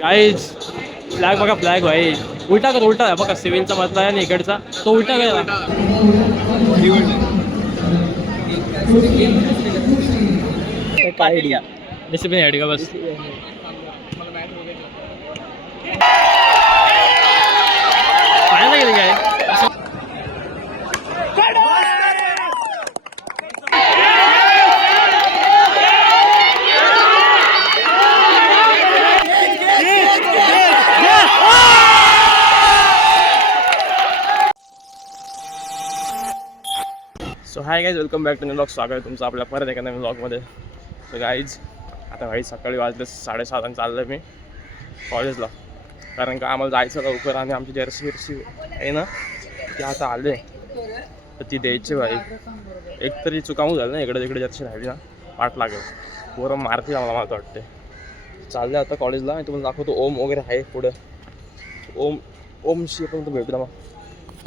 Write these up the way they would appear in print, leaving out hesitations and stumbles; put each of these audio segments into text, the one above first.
Guys flag बघा, flag भाई उलटा कर, उलटा आहे बघा. सिव्हिलचा मधला आहे आणि इकडचा तो उलटा केला. काय डिसिप्लिन आहे का बस. पाहायला गेले काय so hi guys, welcome back to new blog. स्वागत आहे तुमचं आपल्या परत एका नवीन ब्लॉगमध्ये. सो गाईज आता भाई सकाळी वाजले 7:30 आणि चाललं मी कॉलेजला, कारण का आम्हाला जायचं लवकर आणि आमची जर्सी आहे ना ती आता आले तर ती द्यायची भाई. एकतरी चुकामू झालं ना, इकडे तिकडे जर्सी राहिली ना वाट लागेल, पोरं मारतील आम्हाला, मला वाटते. चालले आता कॉलेजला आणि तुम्हाला दाखवतो ओम वगैरे आहे पुढं. ओमशी आपण भेटू ना मग.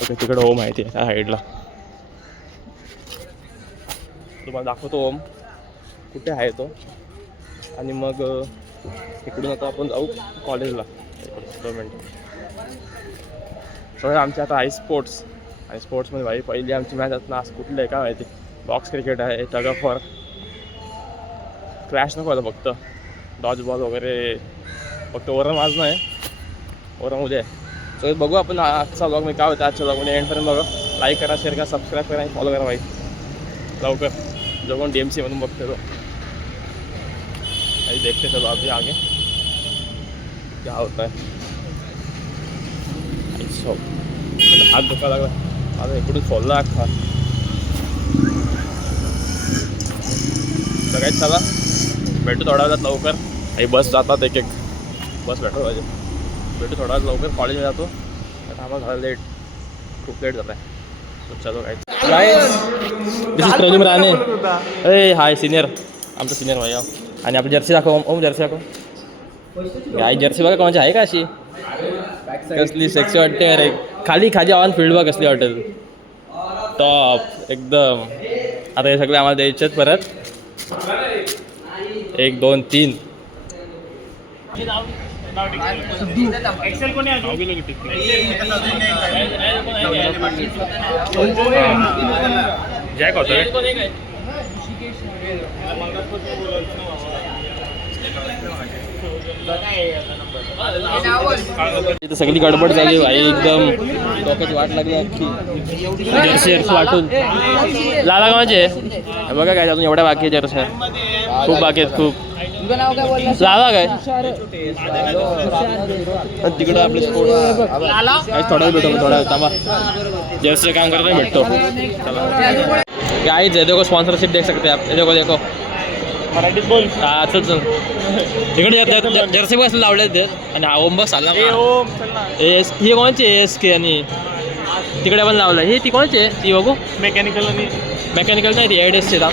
ओके, तिकडे ओम आहे ते त्या साईडला, तुम्हाला दाखवतो ओम कुठे आहे तो. आणि मग इकडून आता आपण जाऊ कॉलेजला. 2 मिनटं. सगळं आमचे आता आहे स्पोर्ट्स, आणि स्पोर्ट्समध्ये भाई पहिली आमची मॅच असणार आज कुठली आहे काय माहिती. बॉक्स क्रिकेट आहे, टग ऑफ वॉर, क्रॅश नको आता, फक्त डॉज बॉल वगैरे, फक्त ओरम आज नाही, ओरम उद्या आहे. सो बघू आपण आजचा ब्लॉग मी काय होतं. आजच्या ब्लॉगमध्ये एंडपर्यंत बघा. लाईक करा, शेअर करा, सबस्क्राईब करा आणि फॉलो करा भाई लवकर. जो कोण DMC म्हणून बघते तो भाई देखते चलो अभी आगे क्या होता है. हात दुखा लागला आता, इकडून फोडला अख्खा. सगळ्यात चला भेटू थोड्या वेळात लवकर. काही बस जातात, एक बस भेटू पाहिजे. भेटू थोडा वेळात लवकर. कॉलेजमध्ये जातो आता, आम्हाला झालं लेट, खूप लेट झालं आहे. चलो काय दिस इज प्रेम राणे. ए हाय सिनियर, आमचा सिनियर भाई. आणि आपली जर्सी दाखव ओम, जर्सी दाखव. काय जर्सी बघा कोणाची आहे का अशी, कसली सेक्सी वाटते अरे. खाली ऑन फील्ड बघ कसली वाटेल, टॉप एकदम. आता हे सगळे आम्हाला द्यायचे आहेत परत. 1 2 3 जॅक होतो इथं सगळी गडबड झाली भाई, एकदम डोक्याची वाट लागली अख्खी. जर्सी वाटून लाला गावाचे बघा काय, अजून एवढ्या बाकी आहे जर्सी, खूप बाकी आहेत खूप. लाला काय तिकडं आपले स्पोर्ट्स थोडा भेटतो, थोडा थांबा. जर्सी काम करत नाही भेटतो. गाइस ये देखो स्पॉन्सरशिप देख सकते हैं आप. ये देखो देखो मराठीत बोल. हा चल चल इकडे जर्सी बस लावले ते. आणि हा ओम बस आला. ही कोणची SK आणि तिकडे पण लावलं. ही ती कोणची आहे ती बघू. मेकॅनिकल नाही ती ADSची दाम.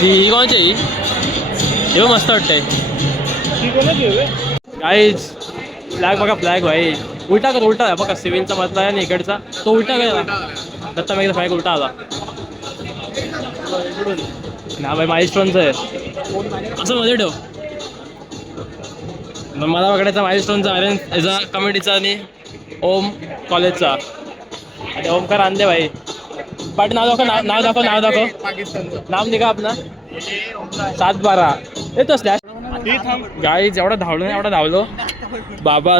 ही कोणची आहे ही मस्त वाटतंय. गाईज फ्लॅग बघा, फ्लॅग भाई उलटा कर, उलटा आहे बघा. सिव्हिलचा मधला आहे आणि इकडचा तो उलटा केला. दत्ता मेघचा फ्लॅग उलटा आला ना भाई. माइलस्टोनचं आहे असं मध्ये ठेव. मला बघायचा माइलस्टोनचा, अरेंज याचा कमिटीचा आणि ओम कॉलेजचा. आणि ओमकार आणले भाई. पाठ नाव दाखव, नाव दाखव. नाव निघा आपला 7-12 येतो स्लॅश. गाई जेवढा धावलो बाबा.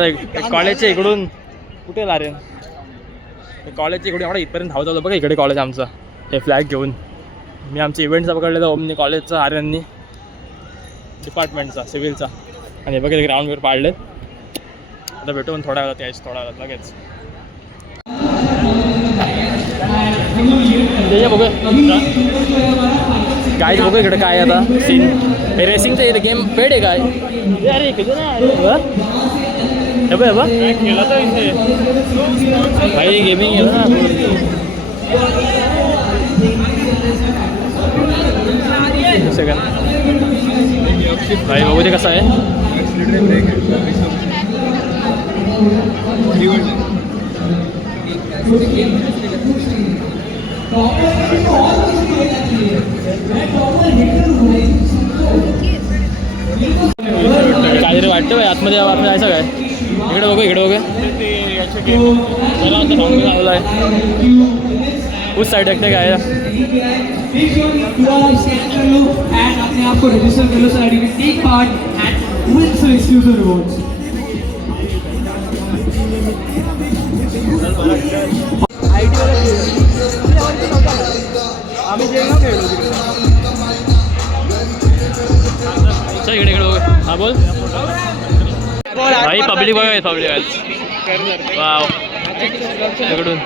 कॉलेजच्या इकडून कुठे ला रे, कॉलेजच्या इकडून एवढा इथपर्यंत धावतो बघा. इकडे कॉलेज आमचं, हे फ्लॅग घेऊन. मी आमच्या इव्हेंटचा पकडलेला, ओमनी कॉलेजचा, आर्यननी डिपार्टमेंटचा सिव्हिलचा. आणि बघा ग्राउंडवर पाडले. आता भेटू पण थोड्या वेळात, यायचं थोड्या वेळात लगेच. बघूया काय बघू इकडे काय आता सीन. रेसिंगचं इथे गेम पेड आहे काय. अरे भाई गेमिंग आहे ना सेकंड भाई. बघू ते कसं आहे. काहीतरी वाटतं भाई आतमध्ये आपण जायचं काय इकडे बघू इकडे बघू लावलं आहे उस साईड एकटे काय अपने आप को रजिस्टर कर लो sir take part and win some exclusive rewards आम्ही जेवण खेळलो चल इकडे इकडे बघू हा बोल भाई पब्लिक बघा पब्लिक वाव इकडून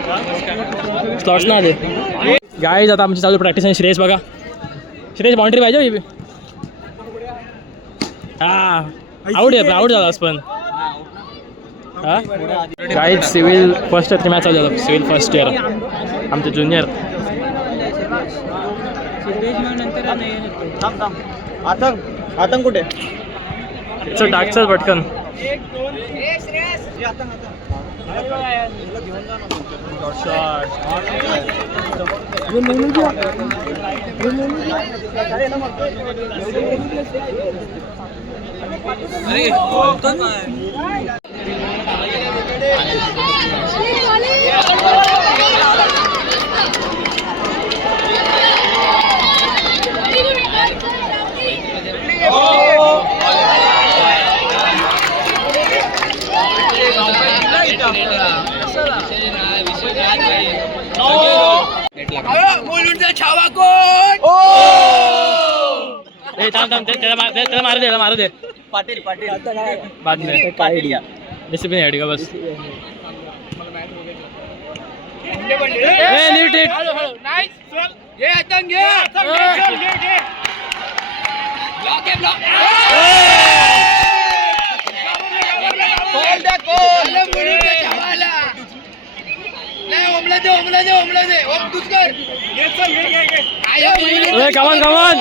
स्लॉट्स ना दे गाईज आता आमची चालू प्रॅक्टिस आहे श्रेयस बघा श्रेयस बाउंड्री पाहिजे हा आऊट झाला पण हा guys civil first year match चालू झालं सिव्हिल फर्स्ट इयर आमचे ज्युनियर आतंक कुठे चल टाकचल पटकन त्याला मारू दे पाटील बाद में डिसिप्लिन हेड का बस कमान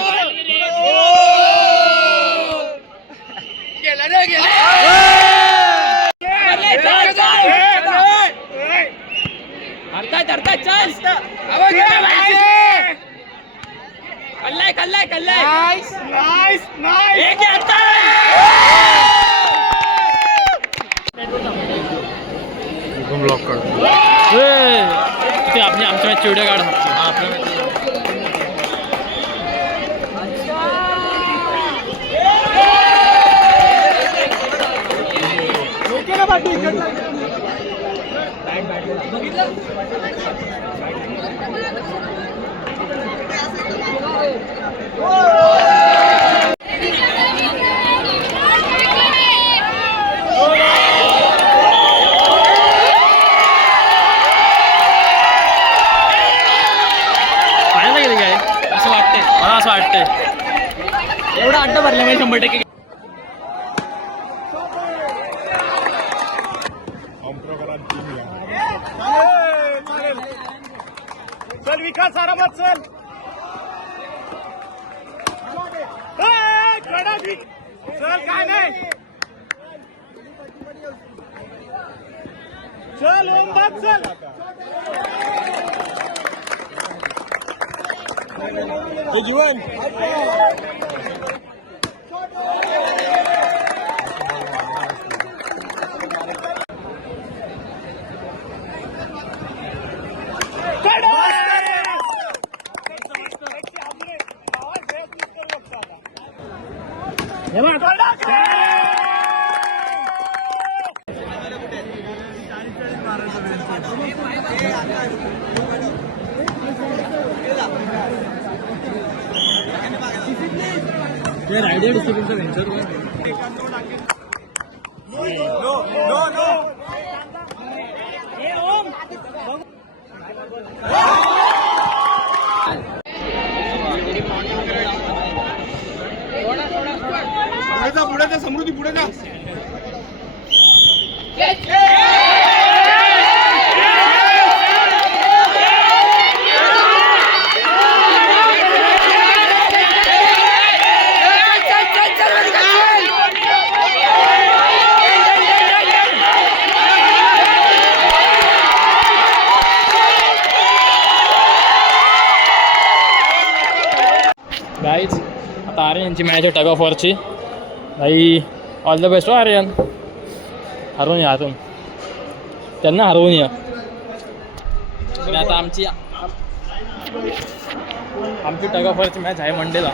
धरता चल कल्लाय ब्लॉक कर आमच्या मॅच व्हिडिओ काढ असं वाटतंय एवढा अड्डा भरला नाही 100%. चल विकास आरामात चल चल काय नाही चल ओमदास चल जुवन रायडर डिस्ट्रिब्यूटचा व्हेंचर पुढे जा समृद्धी पुढे जा आता आर्यन यांची मॅच आहे टग ऑफ वॉरची. भाई ऑल द बेस्ट हो आर्यन. हरवून या हरवून त्यांना हरवून या. आणि आता आमची टग ऑफ वॉरची मॅच आहे मंडेला.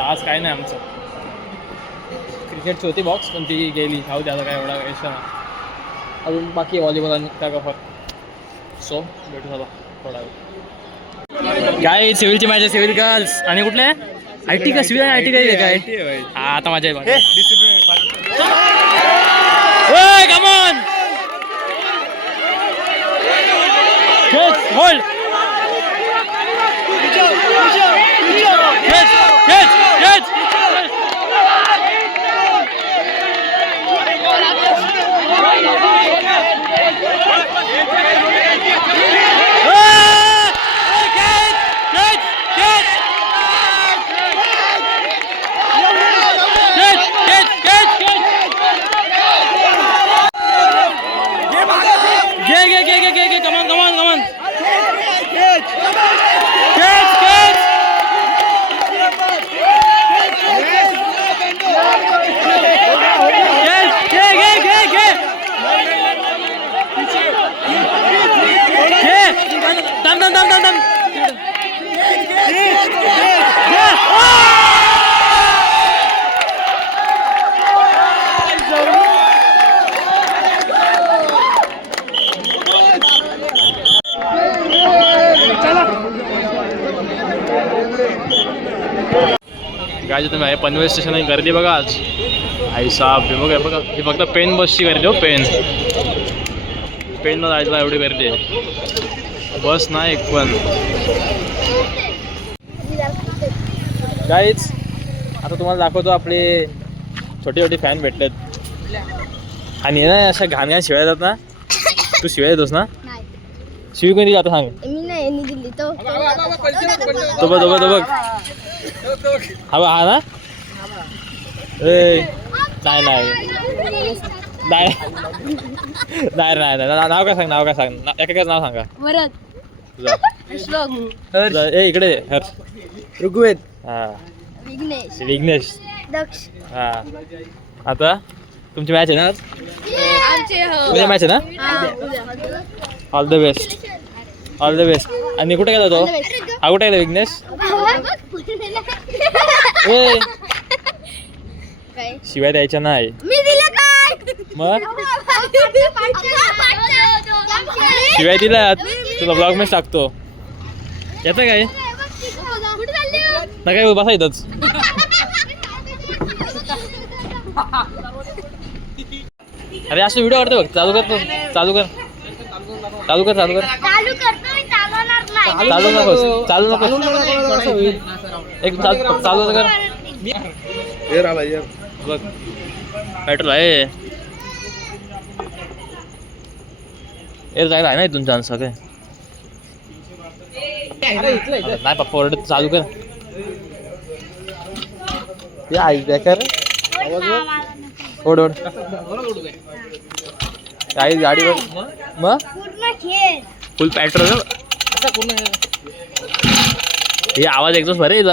आज काय नाही आमचं. क्रिकेटची होती बॉक्स पण ती गेली. खाऊ द्या काय एवढा काही नाही. अजून बाकी व्हॉलीबॉल आणि टग ऑफ वॉर. सो भेटू झाला थोडा वेळ. काय सिव्हिलची मॅच आहे. सिव्हिल गर्ल्स आणि कुठले आय टी का सिव्हिल आणि आय टी काय हा आता माझ्या कमॉन होल्ड काय तुम्ही आहे पनवेल स्टेशन गर्दी बघा आज. आई साहेब हे बघा हे फक्त पेन बसची गर्दी हो. पेनला जायला एवढी गर्दी आहे. बस नाही एक पण. गाईच आता तुम्हाला दाखवतो आपले छोटे छोटे फॅन भेटलेत. आणि ना अशा घाण घाण शिवाय जात ना. तू शिवाय देतोस ना. शिवी कोणी जातं सांग. तो बघ हा ना. नाही नाव काय सांग. एकाच नाव सांगा. इकडे हर्ष. ऋग्वेद. हा विघ्नेश. हा आता तुमची मॅच आहे ना आज. उद्या मॅच आहे ना. All the best. आणि कुठे गेला तो. हा कुठे गेला विघ्नेश. शिवाय द्यायच्या नाही. मग शिवाय दिला तुला ब्लॉग मध्ये टाकतो. येतं काय ना काय बसा येतच. अरे असं व्हिडिओ काढतो बघ. चालू कर एक चालू कर. बघ पेट्रोल आहे. जायला आहे ना इथून चान्स काय. नाही पप्पा ओरडत. चालू कर. ओढ गाडीवर मग फुल पेट्रोल. हे आवाज एकदम बरं येईल.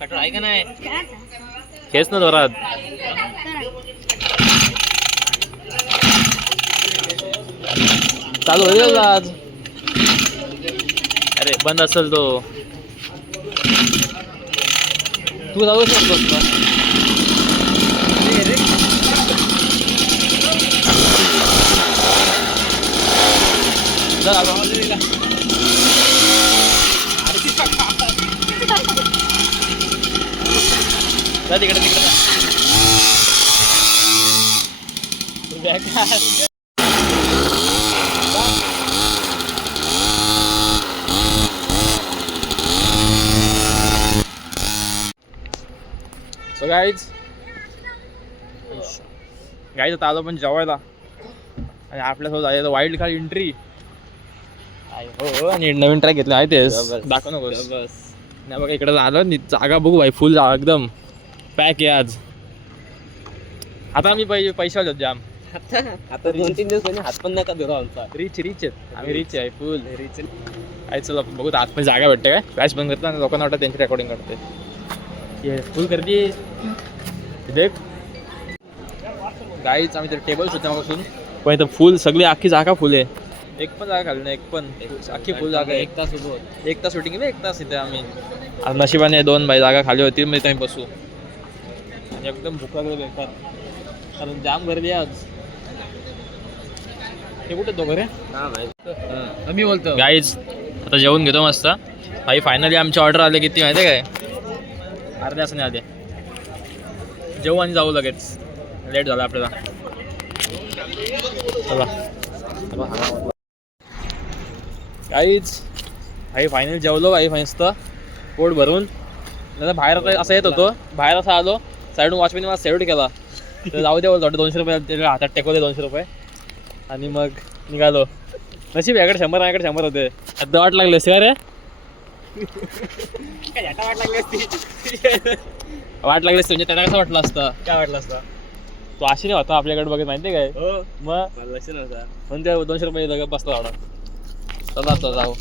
पेट्रोल आहे का नाही. हेच ना जोरात. चालू होईल आज. अरे बंद असेल तो. तू जाऊ शकतोस ना. तिकडे सो गाईज आता आलो पण जेवायला. आणि आपल्यासोबत आहे वाईल्ड कार्ड एंट्री. हो आणि नवीन ट्रॅक घेतला आहे तेच दाखव नको. नाही बघा इकडे आलं जागा बघू भाई. फुल एकदम पॅक आहे आज. आता आम्ही पैसे आलो जाम. आता 2-3 दिवस हात पण नका धरू. आमचा रिच आहेत आम्ही. रिच आहे फुल रिच. काय चल आपण बघू आतमध्ये जागा भेटते काय फ्लॅश बंद करतो आणि लोकांना वाटतं त्यांची रेकॉर्डिंग करते ये फुल करते देख गाईच आम्ही तर टेबल होत्या मागासून पण इथं फुल सगळी अख्खी जागा फुल आहे एक पण जागा खाली नाही एक पण अख्खी फुल जागा आहे 1 तास शूटिंग 1 तास इथे आम्ही आज नशिबाने 2 बाई जागा खाली होती मग आम्ही बसू आणि एकदम भूक लागली बेकार कारण जाम गर्दी आहे आज हे कुठे तो घरे मी बोलतो गाईज आता जेवून घेतो मस्त भाई फायनली आमची ऑर्डर आले किती माहिती आहे काय अर्ध्या तासाने आले जेवू आणि जाऊ लगेच लेट झाला आपल्याला चला काहीच भाई फायनल जेवलो भाई मस्त पोट भरून नंतर बाहेर असं येत होतो बाहेर असं आलो साईडून वॉचमॅन मला सेव्ह केला तर जाऊ दे बोलतो 200 रुपये त्याच्या हातात टेकवले 200 रुपये आणि मग निघालो नशीब याकडे 100 माझ्याकडे 100 होते आता वाट लागली असते का रे वाट लागली असते म्हणजे त्यांना कसं वाटलं असतं काय वाटलं असतं तो आशिने होता आपल्याकडे बघत माहिती काय हो मग मला लक्ष नव्हता म्हणून त्या 200 रुपये लगे बसला वाडा चला आता जाऊ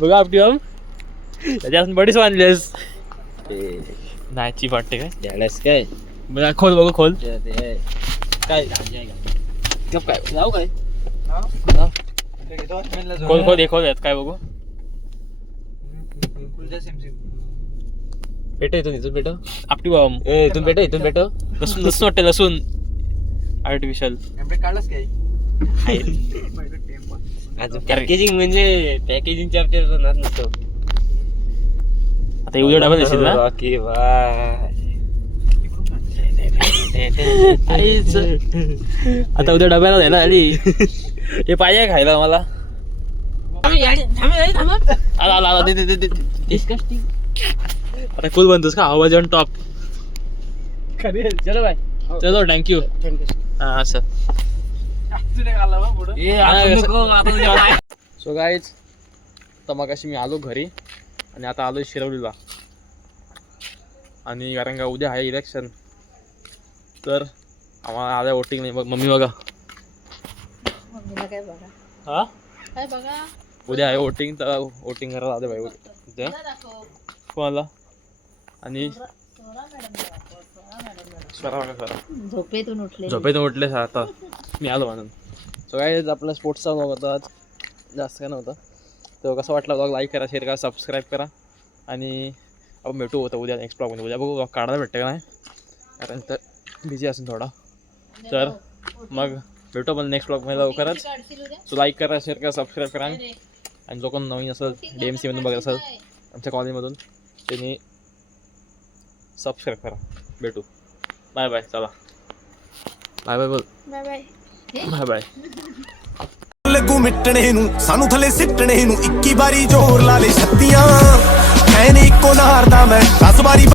बघा आपली हम त्याच्यापासून बडीच बांधलीस नाही चीप वाटते काय द्यायलास काय म्हणजे खोल बघू खोल काय काय जाऊ काय खोल खोल खोल खोल यात काय बघू पेटो इथून पेटो आपली बॉम इथून पेटो लसूण लसूण वाटते लसूण आर्टिफिशियल काढलास काय पॅकेजिंग म्हणजे पॅकेजिंग चॅप्टर होणार नसतो आता एवढं डबल देशील ना आता उद्या डब्याला जायला आली हे पाहिजे खायला मला आला आला आला दे दे दे आता फुल बनतोस का आवाज ऑन टॉप चलो बाय चलो थँक्यू हां सर सो गाईज तर मग अशी मी आलो घरी आणि आता आलो शिरवलीला आणि कारण का उद्या आहे इलेक्शन तर आम्हाला आल्या वोटिंग नाही बघ मम्मी बघा हा उद्या आहे वोटिंग तर वोटिंग करायला आले भाई उद्या कोणाला आणि झोपेतून उठले आता मी आलो म्हणून सो काय आपला स्पोर्ट्सचा ब्लॉग होता आज जास्त काय नव्हता तो कसा वाटला ब्लॉग लाईक करा शेअर करा सबस्क्राईब करा आणि आपण भेटू होतं उद्या नेक्स्ट ब्लॉगमध्ये उद्या बघू ब्लॉग काढायला भेटतं का नाही कारण तर बिझी असेल थोडा तर मग भेटू आपण नेक्स्ट ब्लॉगमध्ये लवकरच सो लाईक करा शेअर करा सबस्क्राईब करा आणि जो कोण नवीन असेल DMC मधून बघत असेल आमच्या कॉलेजमधून त्यांनी सबस्क्राईब करा भेटू बाय बाय चला बाय बाय बोल बाय बाय बाय बाय ਲੱਗੂ ਮਿਟਣੇ ਨੂੰ ਸਾਨੂੰ ਥੱਲੇ ਸਿੱਟਣੇ ਨੂੰ 21 ਵਾਰੀ ਜ਼ੋਰ ਲਾ ਲੈ ਛੱਤੀਆਂ ਐ ਨੀ ਇੱਕੋ ਨਾਰ ਦਾ ਮੈਂ 10 ਵਾਰੀ